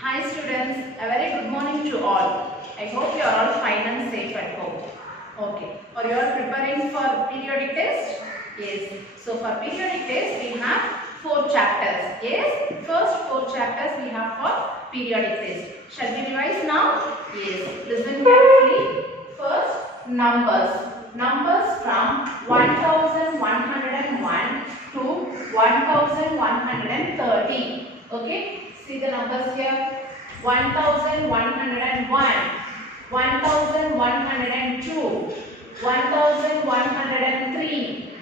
Hi students, a very good morning to all. I hope you are all fine and safe at home. Okay, are you all preparing for periodic test? Yes. So for periodic test we have 4 chapters. Yes, first 4 chapters we have for periodic test. Shall we revise now? Yes. Listen carefully. First, numbers. Numbers from 1101 to 1130. Okay. See the numbers here. 1101, 1102, 1103,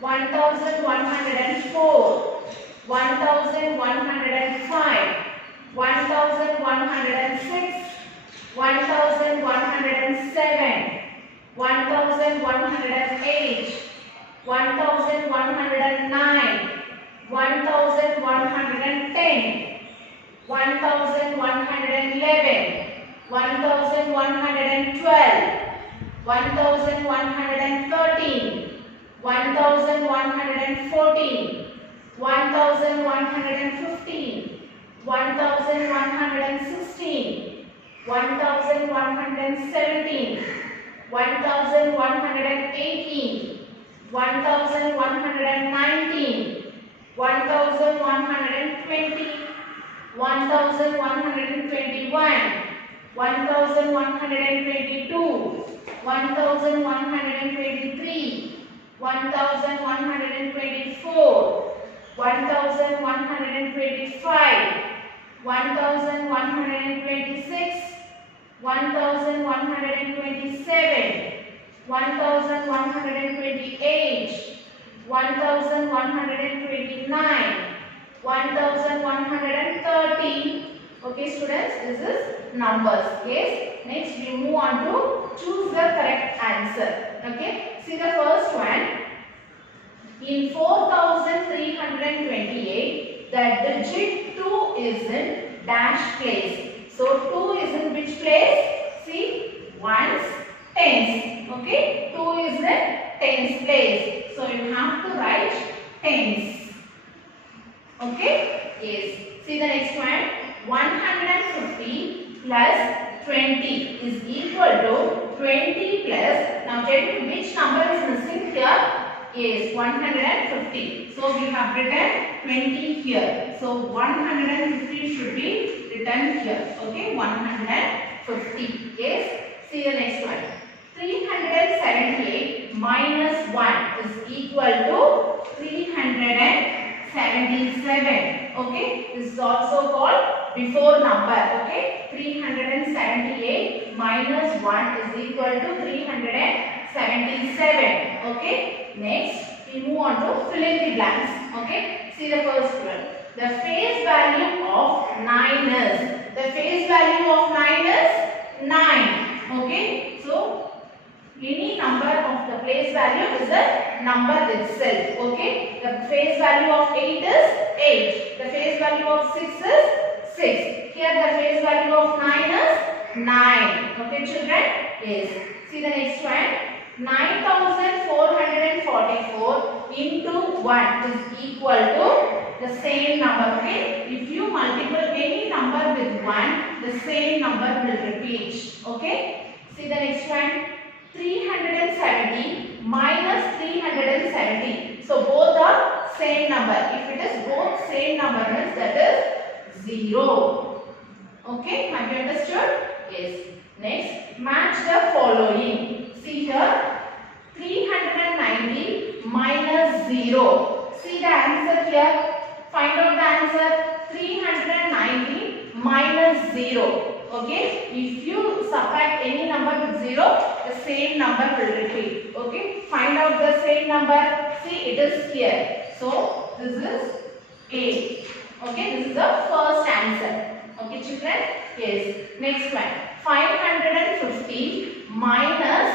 1104, 1105, 1106, 1107, 1108, 1109, 1110, 1111, 1112, 1113, 1114, 1115, 1116, 1117, 1118, 1119, 1120, 1121, 1122, 1123, 1124, 1125, 1126, 1127, 1128, 1129, 1130. Okay students, this is numbers. Yes. Next we move on to choose the correct answer. Okay. See the first one. In 4328, the digit 2 is in dash place. So 2 is in which place? See, ones, tens. Okay. 2 is in tens place. So you have to write tens. Okay. Yes. See the next one. 150 plus 20 is equal to 20 plus. Now tell me which number is missing here. Yes, 150. So we have written 20 here. So 150 should be written here. Okay, 150. Yes. See the next one. 378 minus 1 is equal to 377. Okay, this is also called before number. Okay, 378 minus 1 is equal to 377. Okay. Next, we move on to fill in the blanks. Okay. See the first one. The face value of 9 is. The face value of 9 is 9. Okay. So, any number of the place value is the number itself. Okay. The face value of 8 is 8. The face value of 6 is 6. Here the face value of 9 is 9. Okay children? Yes. See the next one. 9444 into 1 is equal to the same number. Okay. If you multiply any number with 1, the same number will repeat. Okay. See the next one. 370 minus 370. So both are same number. If it is both same number, means that is 0. Okay, have you understood? Yes. Next, match the following. See here, 390 minus 0. See the answer here. Find out the answer. 390 minus 0. Okay, if you subtract any number with 0, the same number will repeat. Okay, find out the same number. See, it is here. So, this is A. Okay, this is the first answer. Okay, children? Yes. Next one. 550 minus,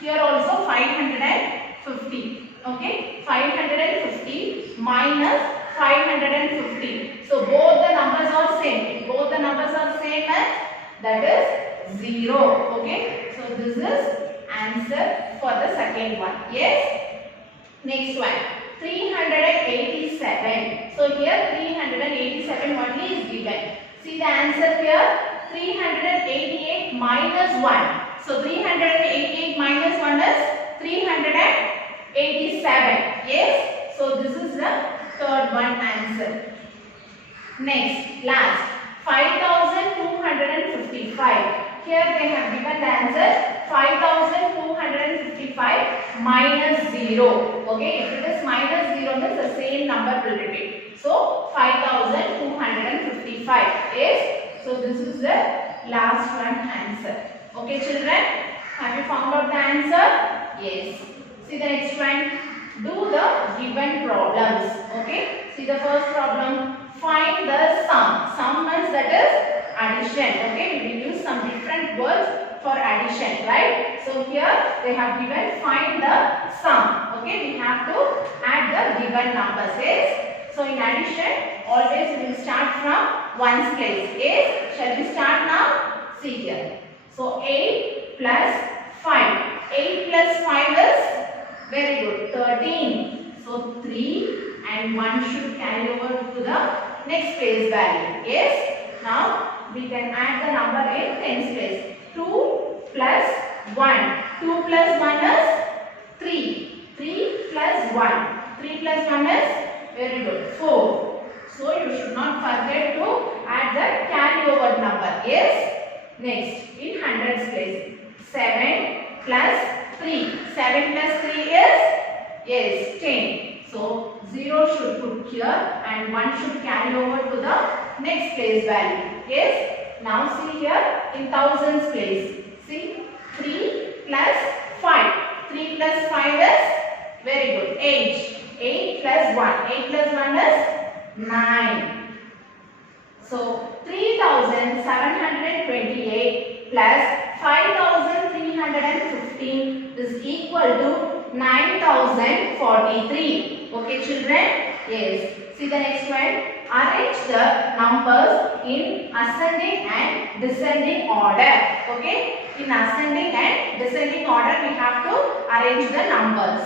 here also 550. Okay, 550 minus 550. So, both the numbers are same. If both the numbers are same as, that is 0. Okay, so this is answer for the second one. Yes. Next one. 387. So here 387 only is given. See the answer here. 388 minus 1. So 388 minus 1 is 387. Yes. So this is the third one answer. Next, last, 5255. Here they have given the answer 5255 minus 0. Okay, if it is minus 0 means the same number will repeat. So 5255 is, so this is the last one answer. Okay children, have you found out the answer? Yes. See the next one. Do the given problems. Okay, see the first problem. Find the sum. Sum means that is addition. Okay, we will use some different words for addition, right? So here they have given find the sum. Okay, we have to add the given numbers. Yes. So in addition, always we will start from ones place. Yes. Shall we start now? See here. So 8 plus 5. 8 plus 5 is very good. 13. So 3 and 1 should carry over to the next place value. Yes. Now we can add the number in tens place. 2 plus 1. 2 plus 1 is 3. 3 plus 1. 3 plus 1 is very good. 4. So you should not forget to add the carry over number. Yes. Next in hundreds place. 7 plus 3. 7 plus 3 is, yes, 10. So 0 should put here and 1 should carry over to the next place value. Yes. Now see here in thousands place. See 3 plus 5. 3 plus 5 is very good. 8. 8 plus 1. 8 plus 1 is 9. So 3728 plus 5315 is equal to 9043. Okay children? Yes. See the next one. Arrange the numbers in ascending and descending order. Okay? In ascending and descending order we have to arrange the numbers.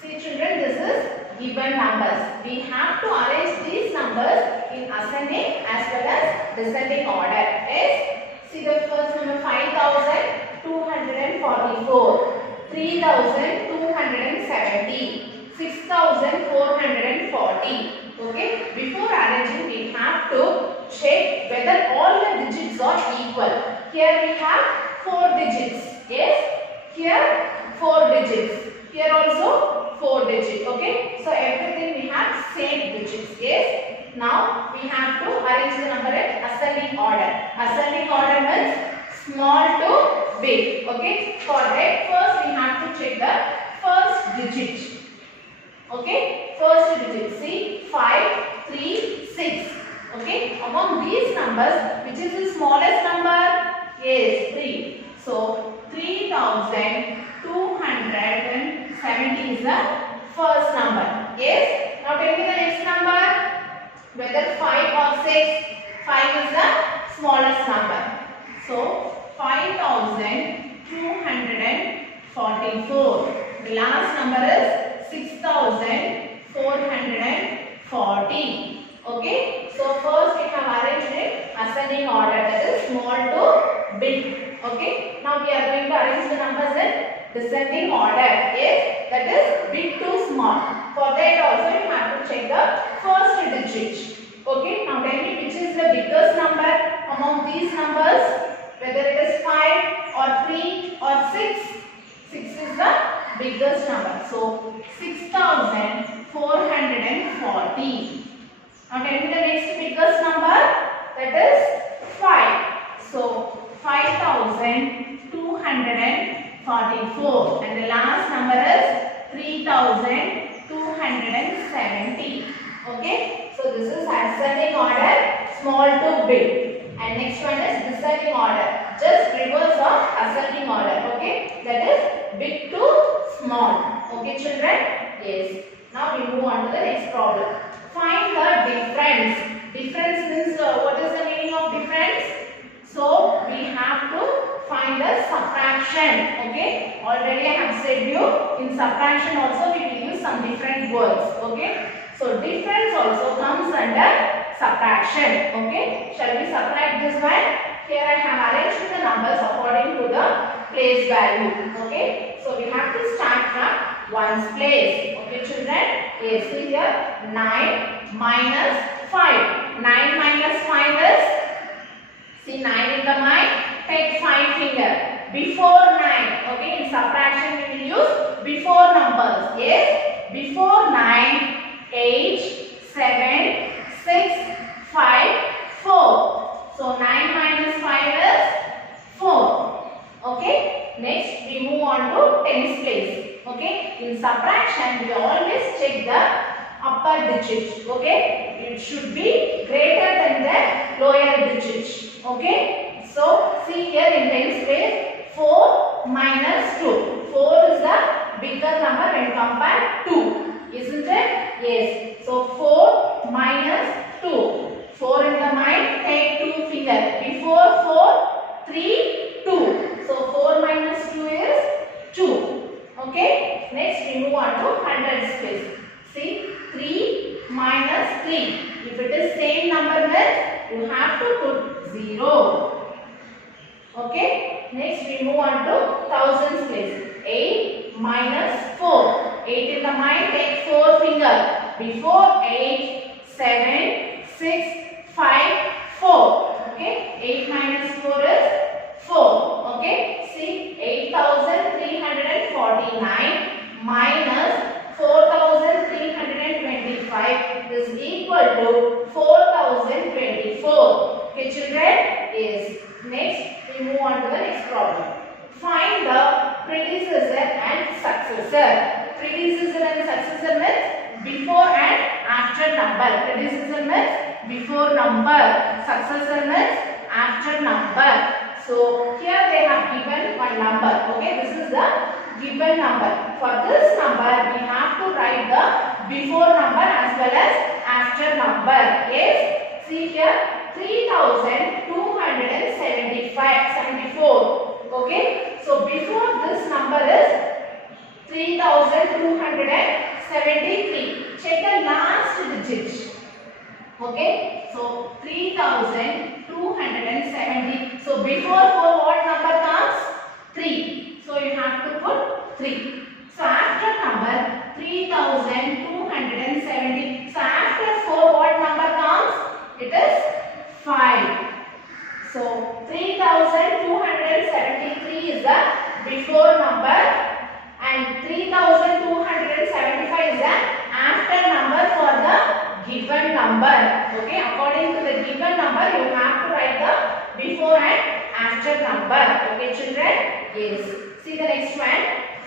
See children, this is given numbers. We have to arrange these numbers in ascending as well as descending order. Yes? See the first number 5244, 3270, 6440. Okay? Before arranging we have to check whether all the digits are equal. Here we have 4 digits. Yes? Here 4 digits. Here also 4 digits. Okay? So everything we have same digits. Yes? Now we have to arrange the number in ascending order. Ascending order means small to big. Okay? For that first we have to check the first digit. Okay? First digit. See 5, 3, 6. Okay? Among these numbers, which is the smallest number? Yes, 3. So 3270 is the first number. Yes? Now tell me the next number. Whether 5 or 6. 5 is the smallest number. So 5244. The last number is 6440. Okay? So first we have arranged it ascending order, that is small to big. Okay? Now we are going to arrange the numbers in descending order. Yes? That is big to small. For that also you have to check the first digit. Okay? Now tell me which is the biggest number among these numbers. Whether it is 5 or 3 or 6. 6 is the biggest number. So 6440. Now tell me the next biggest number. That is 5. So 5244. And the last number is 3270. Okay? So this is ascending order, small to big. And next one is descending order. Just reverse of ascending order. Okay? That is big to small. Okay children? Yes. Now we move on to the next problem. Find the difference. Difference means what is the meaning of difference? So we have to find the subtraction. Okay? Already I have said you in subtraction also we will use some different words. Okay? So difference also comes under subtraction. Okay, shall we subtract this one? Here I have arranged the numbers according to the place value. Okay, so we have to start from ones place. Okay children, yes, see here 9 minus 5. 9 minus 5 is, see 9 in the mind, take 5 finger before 9. Okay, in subtraction we will use before numbers. Yes, before 9, 8, 7, 6, 5, 4. So 9 minus 5 is 4. Okay, next we move on to tens place. Okay, in subtraction we always check the upper digit. Okay, it should be greater than the lower digit. Okay, so see here in tens place 4 minus 2. 4 is the bigger number when compared to 2, isn't it? Yes, so 4 minus 2. 4 in the mind, take 2 finger before 4, 3, 2. So 4 minus 2 is 2. Okay, next we move on to hundreds place. See 3 minus 3. If it is same number then you have to put 0. Okay, next we move on to thousands place. 8 minus 4. 8 in the mind, take 4 finger before 8, 7, 6, 5, 4. Okay, 8 minus 4 is 4. Okay, see 8,349 minus 4,325 is equal to 4,024. Okay children, yes. Next we move on to the next problem. Find the predecessor and successor. Predecessor and successor means before and after number. Predecessor means before number, successor means after number. So here they have given one number. Okay, this is the given number. For this number we have to write the before number as well as after number. Yes, see here 3,274. Okay, so before this number is 3,273. Check the last digit. Okay, so 3,270. So before 4 what number comes? 3. So you have to put 3. So after number 3,270. So after 4 what number comes? It is 5. So 3,273 is the before number and 3,275 is the after number for the given number. Okay, according to the given number you have to write the before and after number. Okay children, yes. See the next one,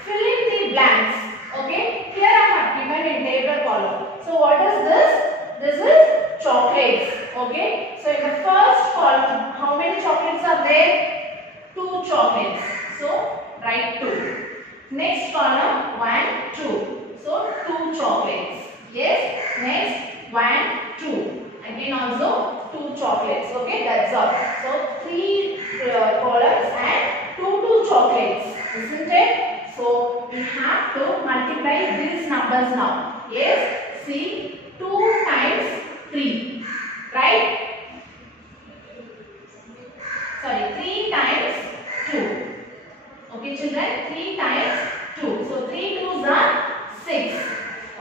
fill in the blanks. Okay, here I have given in table column. So what is this? This is chocolates. Okay, so in the first column how many chocolates are there? 2 chocolates. So write 2. Next column 1, 2. So 2 chocolates. Yes, next 1, 2. Again also 2 chocolates. Okay, that's all. So 3 columns and 2 chocolates, isn't it? So we have to multiply these numbers now. Yes, see 2 times 3, right? Sorry, 3 times 2. Okay children, 3 times 2. So 3 2s are 6.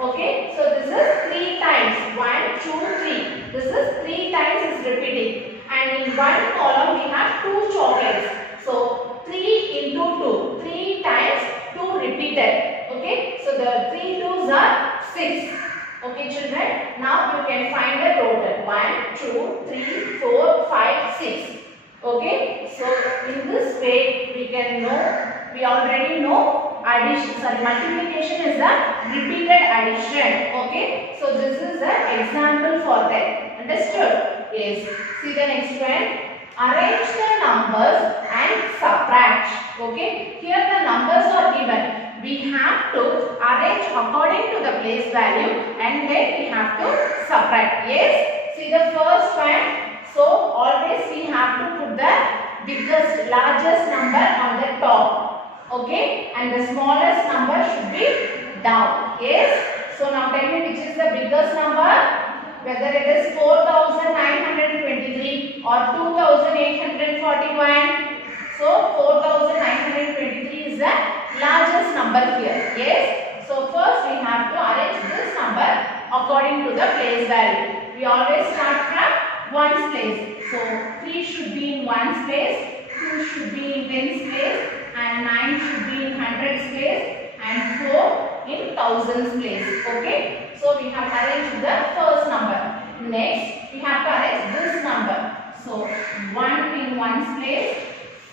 Okay, so this is 3 times 1, 2, 3. This is 3 times is repeating. And in one column we have 2 chocolates. So 3 into 2. 3 times 2 repeated. Okay, so the 3 2s are 6. Okay children, now you can find the total. 1, 2, 3, 4, 5, 6. Okay, so in this way we can know, we already know addition, multiplication is a repeated addition. Okay, so this is an example for that. Understood? Yes. See the next one. Arrange the numbers and subtract. Okay, here the numbers are given. We have to arrange according to the place value and then we have to subtract. Yes. See the first one. So always we have to put the biggest, largest number on the top. Okay, and the smallest number should be down. Yes. So now tell me which is the biggest number? whether it is 4923 or 2841. So 4923 is the largest number here. Yes. So first we have to arrange this number according to the place value. We always start from ones place. So 3 should be in ones place, 2 should be in tens place, and 9 should be in hundreds place, and 4 in thousands place. Okay. So we have arranged the first number. Next we have to arrange this number. So 1 in ones place,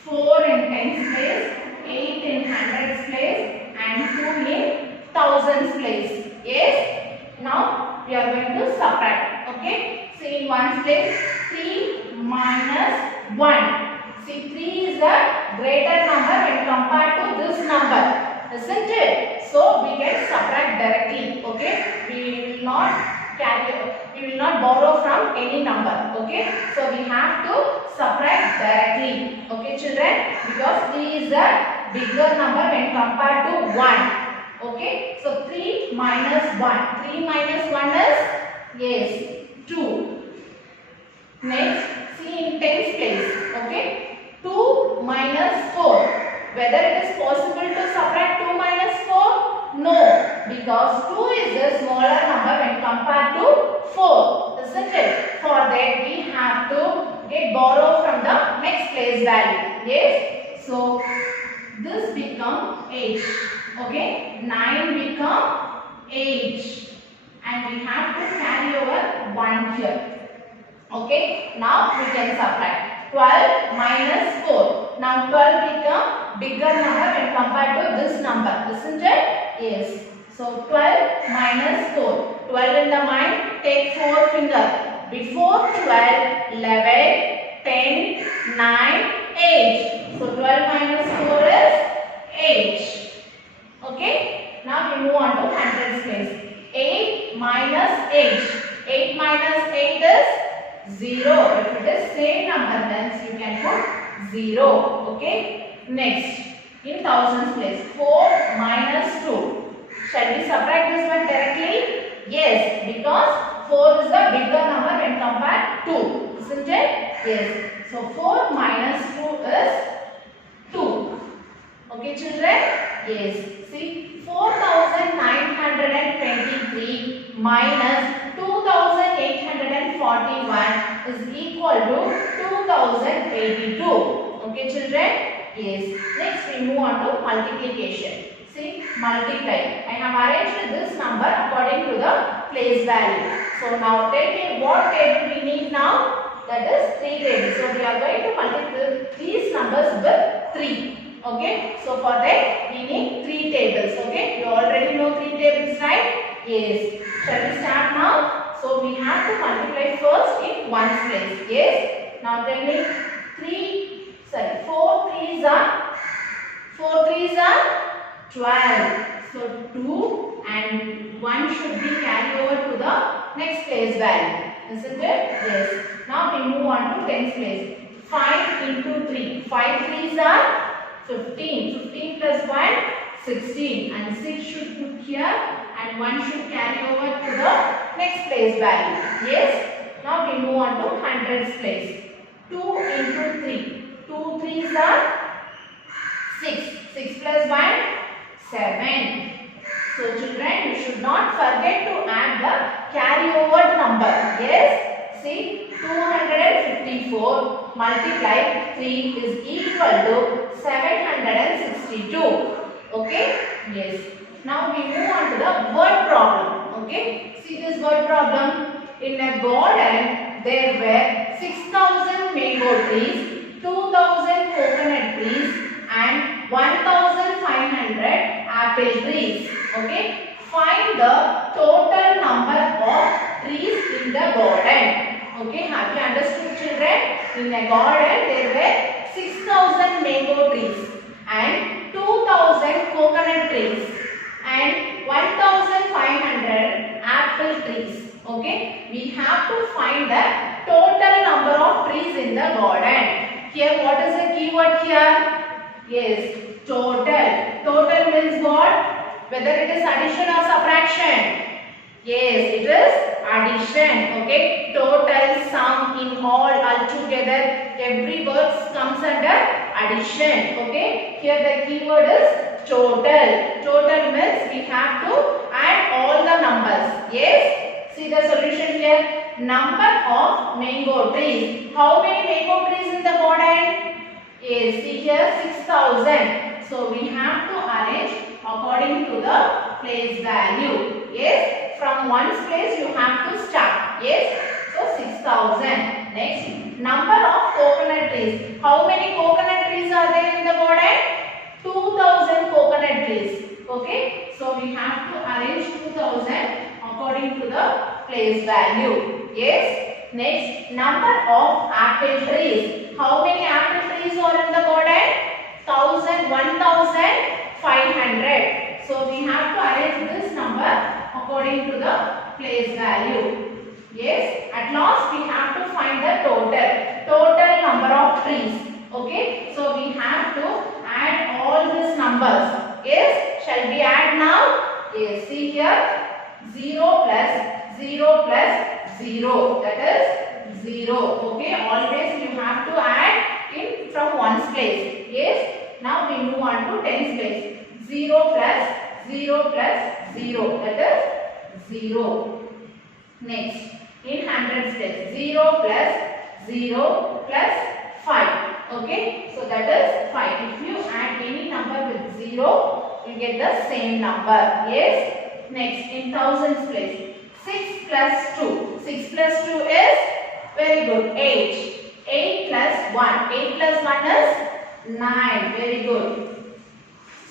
4 in tens place, 8 in hundreds place, and 2 in thousands place. Yes. Now we are going to subtract. Okay. See, in ones place 3 minus 1. See, 3 is a greater number when compared to this number, isn't it? So we can subtract directly. Okay. We will not borrow from any number. Okay. So we have to subtract directly. Okay, children, because 3 is a bigger number when compared to 1. Okay. So 3 minus 1. 3 minus 1 is, yes, 2. Next, see, in tens place. Okay. 2 minus 4. Whether it is possible to subtract 2 minus 4? No, because 2 is a smaller number when compared to 4, isn't it? For that we have to borrow from the next place value. Yes. So this become 8. Okay. 9 become 8, and we have to carry over 1 here. Okay. Now we can subtract 12 minus 4. Now 12 become bigger number when compared to this number, isn't it? Yes. So 12 minus 4. 12 in the mind, take 4 fingers. Before 12, 11, 10, 9, 8. So 12 minus 4 is 8. Okay. Now we move on to hundreds place. 8 minus 8. 8 minus 8 is 0. If it is same number, then you can put 0. Okay. Next, in thousands place, 4 minus 2. Shall we subtract this one directly? Yes, because 4 is the bigger number when compared to 2, isn't it? Yes. So 4 minus 2 is 2. Okay, children? Yes. See, 4923 minus 2841 is equal to 2082. Okay, children? Yes. Next we move on to multiplication. See, multiply. I have arranged this number according to the place value. So now tell me what table we need now. That is 3 tables. So we are going to multiply these numbers with 3. Okay. So for that we need 3 tables. Okay. You already know 3 tables, right? Yes. Shall we start now? So we have to multiply first in ones place. Yes. Now tell me 4 threes are 12. So 2 and 1 should be carried over to the next place value, isn't it? Yes. Now we move on to tens place. 5 into 3. 5 threes are 15. 15 plus 1, 16. And 6 should put here and 1 should carry over to the next place value. Yes. Now we move on to hundreds place. 2 into 3. 2 threes are 6. 6 plus 1, 7. So children, you should not forget to add the carry over number. Yes. See, 254 multiplied 3 is equal to 762. Okay. Yes. Now we move on to the word problem. Okay. See this word problem. In a garden there were 6,000 mango trees, 2,000 coconut trees, and 1,500 apple trees. Okay. Find the total number of trees in the garden. Okay. Have you understood, children? In a garden there were 6,000 mango trees and 2,000 coconut trees and 1,500 apple trees. Okay. We have to find the total number of trees in the garden. Here what is the keyword here? Yes, total. Total means what? Whether it is addition or subtraction. Yes, it is addition. Okay, total, sum, in all, altogether, every word comes under addition. Okay, here the keyword is total. Total means we have to add all the numbers. Yes, see the solution here. Number of mango trees. How many mango trees in the garden? Yes, see here 6,000. So we have to arrange according to the place value. Yes, from one's place you have to start. Yes, so 6,000. Next, number of coconut trees. How many coconut trees are there in the garden? 2,000 coconut trees. Okay, so we have to arrange 2,000 according to the place value. Yes, next, number of apple trees. How many apple trees are in the garden? 1,000, 1,500. So we have to arrange this number according to the place value. Yes, at last we have to find the total number of trees. Okay, so we have to add all these numbers. Yes, shall we add now? Yes, see here 0 plus 0 plus 0, that is 0. Okay, always you have to add in from one's place. Yes, now we move on to tens place. 0 plus 0 plus 0, that is 0. Next, in hundreds place, 0 plus 0 plus 5. Okay, so that is 5. If you add any number with 0, you get the same number. Yes. Next, in thousands place, 6 plus 2. 6 plus 2 is very good. 8. 8 plus 1. 8 plus 1 is 9. Very good.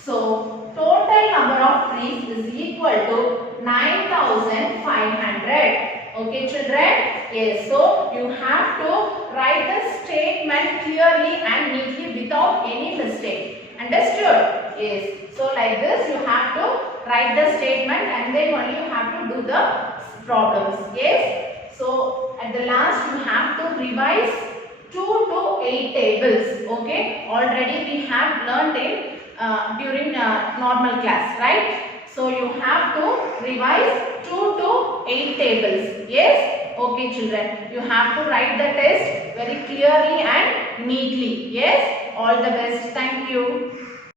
So, total number of trees is equal to 9,500. Okay, children? Yes. So, you have to write the statement clearly and neatly without any mistake. Understood? Yes. So, like this, you have to write the statement and then only you have to do the problems. Yes. So, at the last, you have to revise 2 to 8 tables. Okay. Already we have learned it during normal class, right? So, you have to revise 2 to 8 tables. Yes. Okay, children. You have to write the test very clearly and neatly. Yes. All the best. Thank you.